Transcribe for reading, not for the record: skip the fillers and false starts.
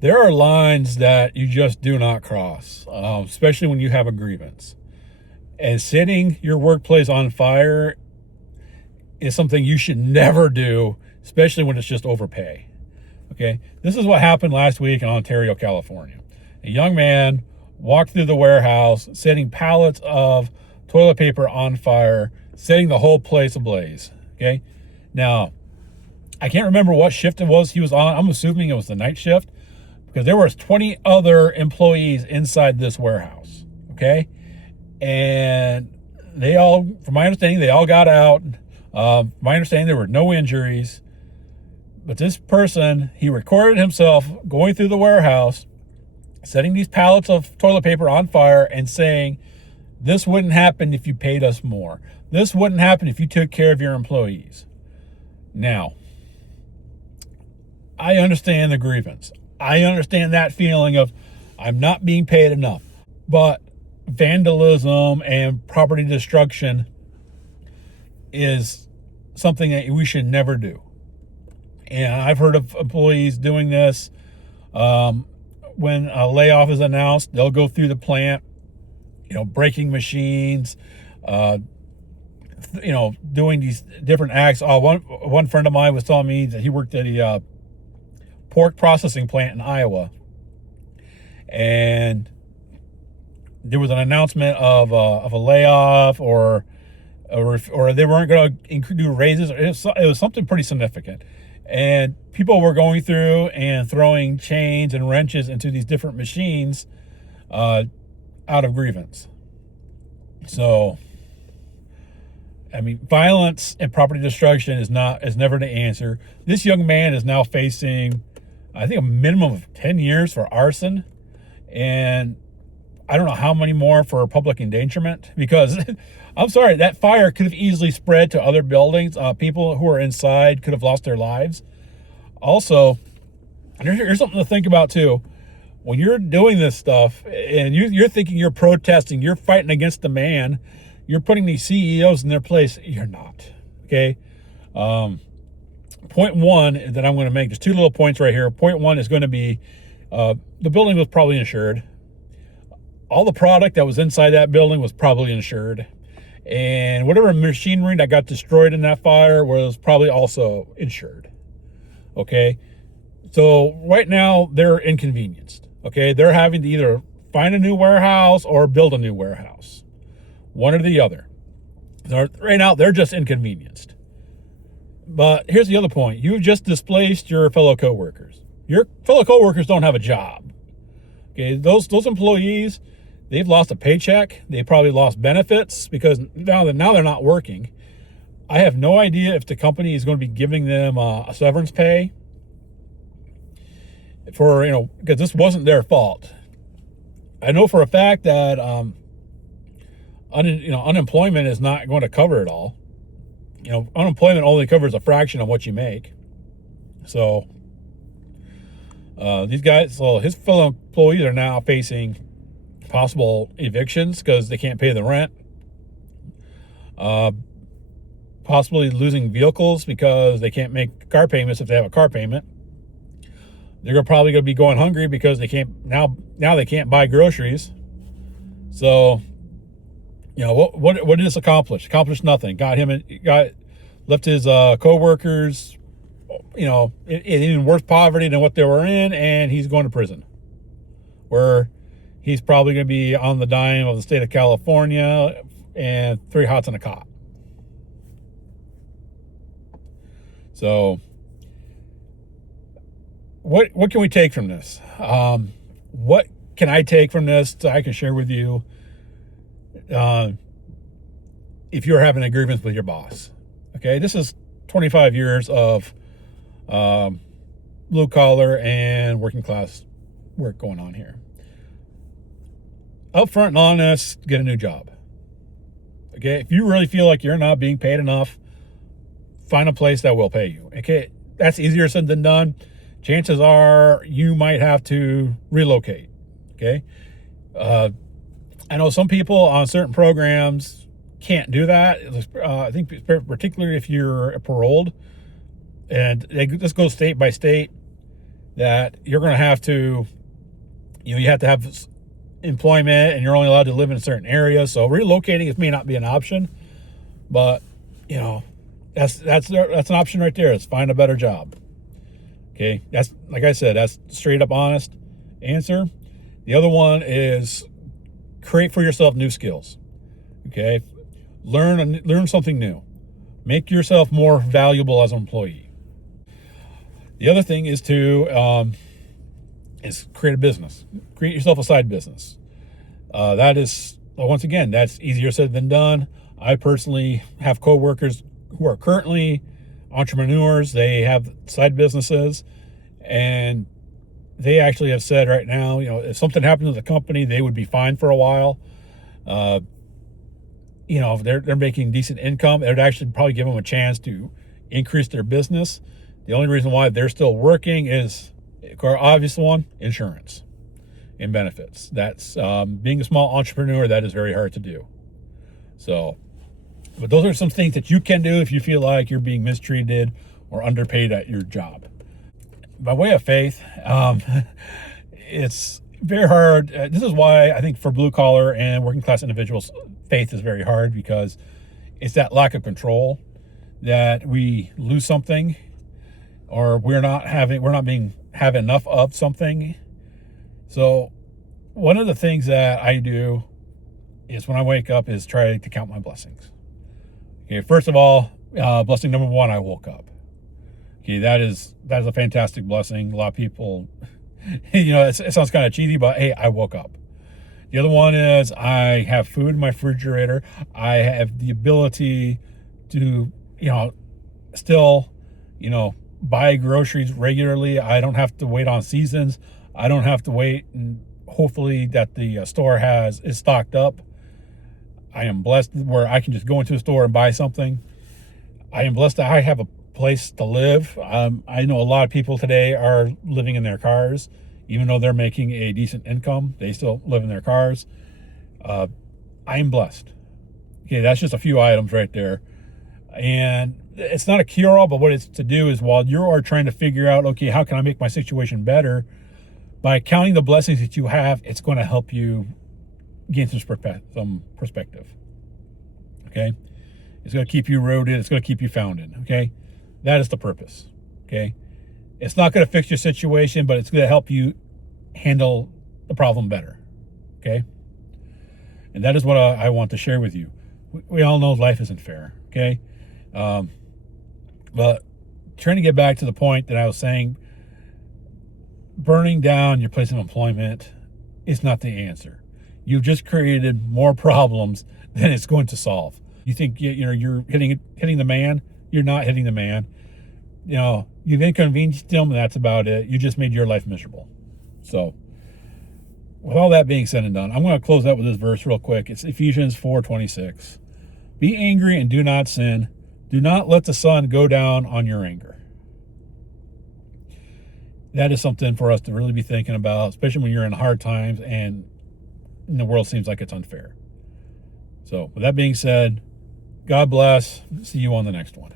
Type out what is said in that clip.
There are lines that you just do not cross, especially when you have a grievance. And setting your workplace on fire is something you should never do, especially when it's just overpay. Okay, this is what happened last week in Ontario, California. A young man walked through the warehouse, setting pallets of toilet paper on fire, setting the whole place ablaze. Okay, now I can't remember what shift it was he was on. I'm assuming it was the night shift because there was 20 other employees inside this warehouse. Okay, and they all, from my understanding, they all got out. My understanding, there were no injuries. But this person, he recorded himself going through the warehouse, setting these pallets of toilet paper on fire and saying, this wouldn't happen if you paid us more. This wouldn't happen if you took care of your employees. Now, I understand the grievance. I understand that feeling of I'm not being paid enough. But vandalism and property destruction is something that we should never do. And I've heard of employees doing this. When a layoff is announced, they'll go through the plant, breaking machines, doing these different acts. One friend of mine was telling me that he worked at a pork processing plant in Iowa, and there was an announcement of a layoff, or they weren't going to do raises. It was something pretty significant. And people were going through and throwing chains and wrenches into these different machines out of grievance. So, I mean, violence and property destruction is never the answer. This young man is now facing, I think, a minimum of 10 years for arson, and I don't know how many more for public endangerment, because I'm sorry, that fire could have easily spread to other buildings. People who are inside could have lost their lives. Also, here's something to think about too. When you're doing this stuff and you're thinking you're protesting, you're fighting against the man, you're putting these CEOs in their place. You're not. Okay. Point one that I'm going to make, there's two little points right here. Point one is going to be the building was probably insured. All the product that was inside that building was probably insured. And whatever machinery that got destroyed in that fire was probably also insured. Okay. So right now they're inconvenienced. Okay. They're having to either find a new warehouse or build a new warehouse. One or the other. Right now they're just inconvenienced. But here's the other point. You've just displaced your fellow coworkers. Your fellow coworkers don't have a job. Okay. Those employees, they've lost a paycheck. They probably lost benefits because now they're not working. I have no idea if the company is going to be giving them a severance pay for, because this wasn't their fault. I know for a fact that unemployment is not going to cover it all. Unemployment only covers a fraction of what you make. So these guys, his fellow employees are now facing possible evictions because they can't pay the rent. Possibly losing vehicles because they can't make car payments if they have a car payment. They're probably going to be going hungry because they can't now they can't buy groceries. So, what did this accomplish? Accomplished nothing. Left his co-workers, in worse poverty than what they were in, and he's going to prison, where he's probably going to be on the dime of the state of California and 3 hots and a cot. So, what can we take from this? What can I take from this that I can share with you if you're having a grievance with your boss? Okay, this is 25 years of blue collar and working class work going on here. Upfront and honest, get a new job. Okay, if you really feel like you're not being paid enough, find a place that will pay you. Okay, that's easier said than done. Chances are you might have to relocate. Okay, I know some people on certain programs can't do that. I think particularly if you're paroled, and they just go state by state. that you're going to have to, you have to have employment and you're only allowed to live in a certain area. So relocating may not be an option, but that's an option right there. Is find a better job. Okay, that's, like I said, that's straight up honest answer. The other one is create for yourself new skills. Okay, learn something new. Make yourself more valuable as an employee. The other thing is to create a business. Create yourself a side business. That is, once again, that's easier said than done. I personally have coworkers who are currently entrepreneurs. They have side businesses, and they actually have said right now, if something happened to the company, they would be fine for a while. They're making decent income. It would actually probably give them a chance to increase their business. The only reason why they're still working is, obvious one, insurance and benefits. That's being a small entrepreneur, that is very hard to do. So, but those are some things that you can do if you feel like you're being mistreated or underpaid at your job. By way of faith, it's very hard. This is why I think for blue collar and working class individuals, faith is very hard, because it's that lack of control that we lose something, or we're not have enough of something. So one of the things that I do is when I wake up is try to count my blessings. Okay, first of all, blessing number one, I woke up. Okay, that is a fantastic blessing. A lot of people, it sounds kind of cheesy, but hey, I woke up. The other one is I have food in my refrigerator. I have the ability to, still, buy groceries regularly. I don't have to wait on seasons. I don't have to wait, and hopefully that the store is stocked up. I am blessed where I can just go into a store and buy something. I am blessed that I have a place to live. I know a lot of people today are living in their cars. Even though they're making a decent income, they still live in their cars. I am blessed. Okay, that's just a few items right there. And it's not a cure-all, but what it's to do is, while you are trying to figure out, okay, how can I make my situation better? By counting the blessings that you have, it's going to help you gain some perspective. Okay? It's going to keep you rooted. It's going to keep you founded. Okay? That is the purpose. Okay? It's not going to fix your situation, but it's going to help you handle the problem better. Okay? And that is what I want to share with you. We all know life isn't fair. Okay? But trying to get back to the point that I was saying, burning down your place of employment is not the answer. You've just created more problems than it's going to solve. You think you're hitting the man. You're not hitting the man. You've inconvenienced them, and that's about it. You just made your life miserable. So, with all that being said and done, I'm going to close out with this verse real quick. It's Ephesians 4:26. Be angry and do not sin. Do not let the sun go down on your anger. That is something for us to really be thinking about, especially when you're in hard times and the world seems like it's unfair. So, with that being said, God bless. See you on the next one.